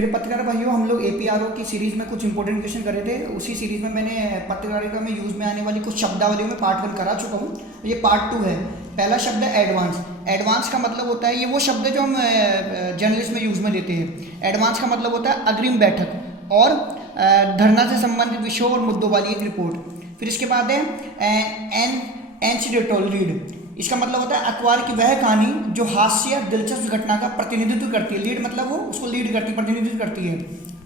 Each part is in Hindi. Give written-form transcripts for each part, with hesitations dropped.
मेरे पत्रकार भाइयों, हम लोग एपीआरओ की सीरीज़ में कुछ इंपॉर्टेंट क्वेश्चन कर रहे थे। उसी सीरीज़ में मैंने पत्रकारिता में यूज़ में आने वाली कुछ शब्दावलियों में पार्ट 1 करा चुका हूँ। ये पार्ट 2 है। पहला शब्द है एडवांस। एडवांस का मतलब होता है, ये वो शब्द है जो हम जर्नलिस्ट में यूज़ में लेते हैं। एडवांस का मतलब होता है अग्रिम बैठक और धरना से संबंधित विषयों और मुद्दों वाली एक रिपोर्ट। फिर इसके बाद है एंसिडेंटल लीड। इसका मतलब होता है अखबार की वह कहानी जो हास्य या दिलचस्प घटना का प्रतिनिधित्व करती है। लीड मतलब वो उसको लीड करती है, प्रतिनिधित्व करती है,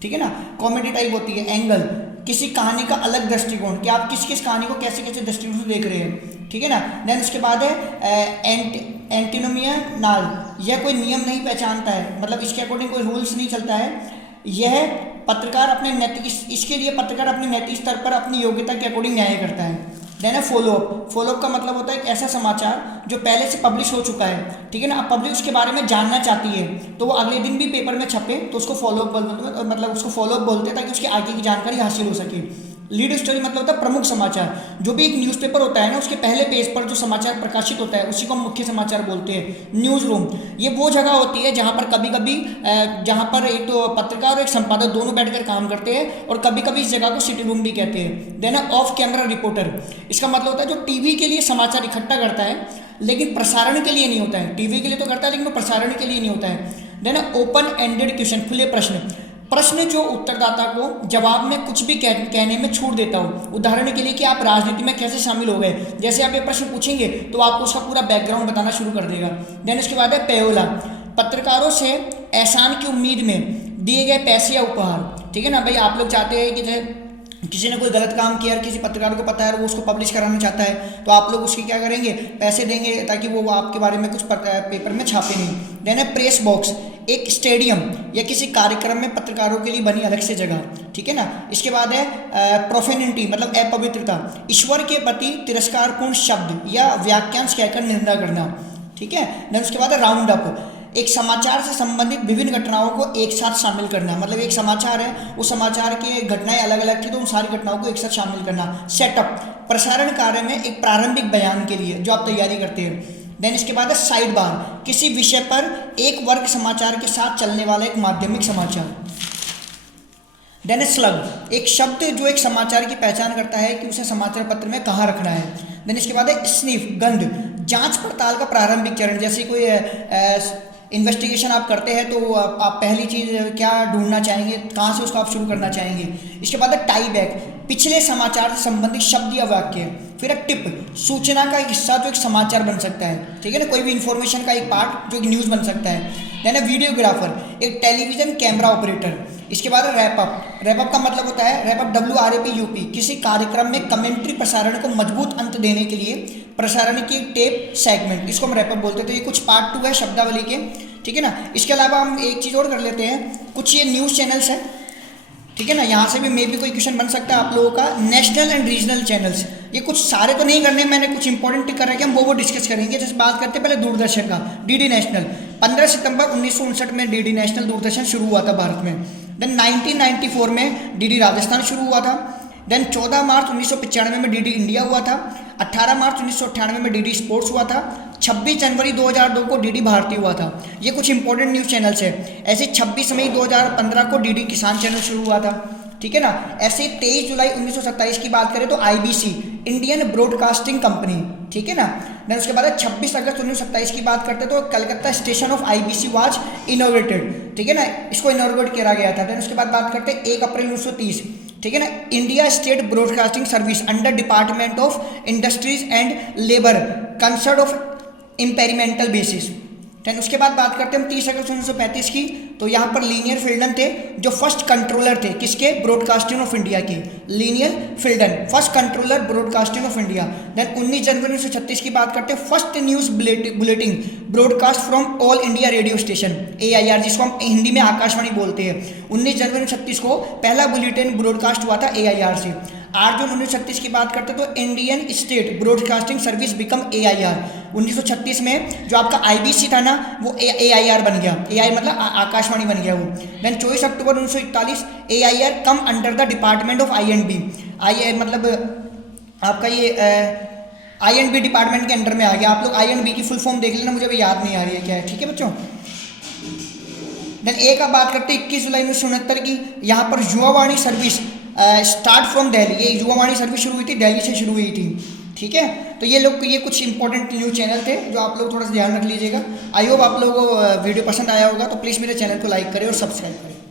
ठीक है ना। कॉमेडी टाइप होती है। एंगल, किसी कहानी का अलग दृष्टिकोण, कि आप किस किस कहानी को कैसे कैसे दृष्टिकोण से देख रहे हैं, ठीक है ना। देन उसके बाद है एंटिनोमिया नाल। यह कोई नियम नहीं पहचानता है, मतलब इसके अकॉर्डिंग कोई रूल्स नहीं चलता है। यह पत्रकार अपने नैतिक, इसके लिए पत्रकार अपने नैतिक स्तर पर अपनी योग्यता के अकॉर्डिंग न्याय करता है। देन है फॉलोअप। फॉलोअप का मतलब होता है एक ऐसा समाचार जो पहले से पब्लिश हो चुका है, ठीक है ना। अब पब्लिक उसके बारे में जानना चाहती है तो वो अगले दिन भी पेपर में छपे तो उसको फॉलोअप बोलते हैं, मतलब उसको फॉलोअप बोलते हैं ताकि उसकी आगे की जानकारी हासिल हो सके। लीड स्टोरी मतलब होता है प्रमुख समाचार। जो भी एक न्यूज़पेपर होता है ना, उसके पहले पेज पर जो समाचार प्रकाशित होता है उसी को हम मुख्य समाचार बोलते हैं। न्यूज़ रूम, ये वो जगह होती है जहाँ पर कभी कभी जहाँ पर एक तो पत्रकार और एक संपादक दोनों बैठकर काम करते हैं, और कभी कभी इस जगह को सिटिंग रूम भी कहते हैं। Then off camera reporter. इसका मतलब होता है जो टीवी के लिए समाचार इकट्ठा करता है लेकिन प्रसारण के लिए नहीं होता है। टीवी के लिए तो करता है लेकिन वो प्रसारण के लिए नहीं होता है। देन ओपन एंडेड क्वेश्चन, खुले प्रश्न। प्रश्न जो उत्तरदाता को जवाब में कुछ भी कहने में छूट देता हो। उदाहरण के लिए कि आप राजनीति में कैसे शामिल हो गए, जैसे आप एक प्रश्न पूछेंगे तो आपको उसका पूरा बैकग्राउंड बताना शुरू कर देगा। देन उसके बाद है पेयोला। पत्रकारों से एहसान की उम्मीद में दिए गए पैसे या उपहार, ठीक है ना। भाई आप लोग चाहते हैं कि किसी ने कोई गलत काम किया और किसी पत्रकार को पता है और वो उसको पब्लिश कराना चाहता है तो आप लोग उसकी क्या करेंगे, पैसे देंगे ताकि वो आपके बारे में कुछ पेपर में छापे नहीं। देन है प्रेस बॉक्स, एक स्टेडियम या किसी कार्यक्रम में पत्रकारों के लिए बनी अलग से जगह, ठीक है ना। इसके बाद है प्रोफेनिटी, मतलब अपवित्रता, ईश्वर के प्रति तिरस्कारपूर्ण शब्द या वाक्यांश कहकर निंदा करना, ठीक है। देन उसके बाद है राउंड अप, एक समाचार से संबंधित विभिन्न घटनाओं को एक साथ शामिल करना। मतलब एक समाचार है, उस समाचार की घटनाएं अलग अलग थी तो उन सारी घटनाओं को एक साथ शामिल करना। सेटअप, प्रसारण कार्य में एक प्रारंभिक बयान के लिए जो आप तैयारी करते हैं। देन इसके बाद है साइड बार, किसी विषय पर एक वर्ग समाचार के साथ चलने वाला एक माध्यमिक समाचार। देन है स्लग, एक शब्द जो एक समाचार की पहचान करता है कि उसे समाचार पत्र में कहाँ रखना है। देन इसके बाद है स्निफ, गंध, जांच पड़ताल का प्रारंभिक चरण। जैसे कोई इन्वेस्टिगेशन आप करते हैं तो आप पहली चीज़ क्या ढूंढना चाहेंगे, कहाँ से उसको आप शुरू करना चाहेंगे। इसके बाद है टाई बैक, पिछले समाचार से संबंधित शब्द या वाक्य। फिर एक टिप, सूचना का एक हिस्सा जो एक समाचार बन सकता है, ठीक है ना। कोई भी इंफॉर्मेशन का एक पार्ट जो एक न्यूज़ बन सकता है। देन है वीडियोग्राफर, एक टेलीविजन कैमरा ऑपरेटर। इसके बाद है रैपअप। रैपअप का मतलब होता है रैपअप, WRAPUP, किसी कार्यक्रम में कमेंट्री प्रसारण को मजबूत अंत देने के लिए प्रसारण की टेप सेगमेंट, इसको हम रैपअप बोलते हैं। तो ये कुछ पार्ट 2 है शब्दावली के, ठीक है ना। इसके अलावा हम एक चीज़ और कर लेते हैं, कुछ ये न्यूज़ चैनल्स हैं, ठीक है ना। यहाँ से भी मे भी कोई क्वेश्चन बन सकता है आप लोगों का। नेशनल एंड रीजनल चैनल्स, ये कुछ सारे तो नहीं करने, मैंने कुछ इंपॉर्टेंट टिक कर रखे हैं, हम वो डिस्कस करेंगे। जैसे बात करते हैं पहले दूरदर्शन का, DD नेशनल। 15 सितंबर 1959 में DD नेशनल दूरदर्शन शुरू हुआ था भारत में। देन 1994 में DD राजस्थान शुरू हुआ था। देन 14 मार्च 1995 में DD इंडिया हुआ था। 18 मार्च 1998 में DD स्पोर्ट्स हुआ था। 26 जनवरी 2002 को DD भारती हुआ था। ये कुछ इंपॉर्टेंट न्यूज़ चैनल्स है। ऐसे 26 मई 2015 को DD किसान चैनल शुरू हुआ था, ठीक है ना। ऐसे 23 जुलाई 1927 की बात करें तो IBC, इंडियन ब्रॉडकास्टिंग कंपनी, ठीक है ना। देन उसके बाद 26 अगस्त 1927 की बात करते तो Calcutta station of IBC was innovated, ठीक है ना, इसको इनोवेट किया गया था। देन उसके बाद बात करते हैं 1 अप्रैल 1930, ठीक है ना, India state broadcasting service under department of industries and labour concert of experimental basis. Then उसके बाद बात करते हैं हम 30 अगस्त 1935 की, तो यहाँ पर लीनियर फिल्डन थे जो फर्स्ट कंट्रोलर थे, किसके, ब्रॉडकास्टिंग ऑफ इंडिया के। Lionel Fielden first controller broadcasting of India. Then 19 जनवरी 1936 की बात करते हैं, first news bulletin broadcast from All India Radio station, AIR, जिसको हम हिंदी में आकाशवाणी बोलते हैं। 19 जनवरी 1936 को पहला बुलेटिन ब्रॉडकास्ट हुआ था AIR से। 8 जून 1936 की बात करते तो Indian state broadcasting service become AIR। 1936 में जो आपका IBC था ना वो AIR बन गया। AI मतलब आकाशवाणी बन गया वो। Then 24 October 1941 AIR come under the department of INB। मतलब आपका ये INB डिपार्टमेंट के अंडर में आ गया। आप लोग INB की फुल फॉर्म देख लेना, मुझे अभी याद नहीं आ रही है क्या है, ठीक है बच्चों। देन ए का बात करते हैं 21 जुलाई 1969 की, यहाँ पर Yuvavani service start from Delhi, ये युवावाणी सर्विस शुरू हुई थी दिल्ली से शुरू हुई थी, ठीक है। तो ये कुछ इंपॉर्टेंट न्यूज़ चैनल थे जो आप लोग थोड़ा सा ध्यान रख लीजिएगा। आई होप आप लोगों को वीडियो पसंद आया होगा, तो प्लीज़ मेरे चैनल को लाइक करें और सब्सक्राइब करें।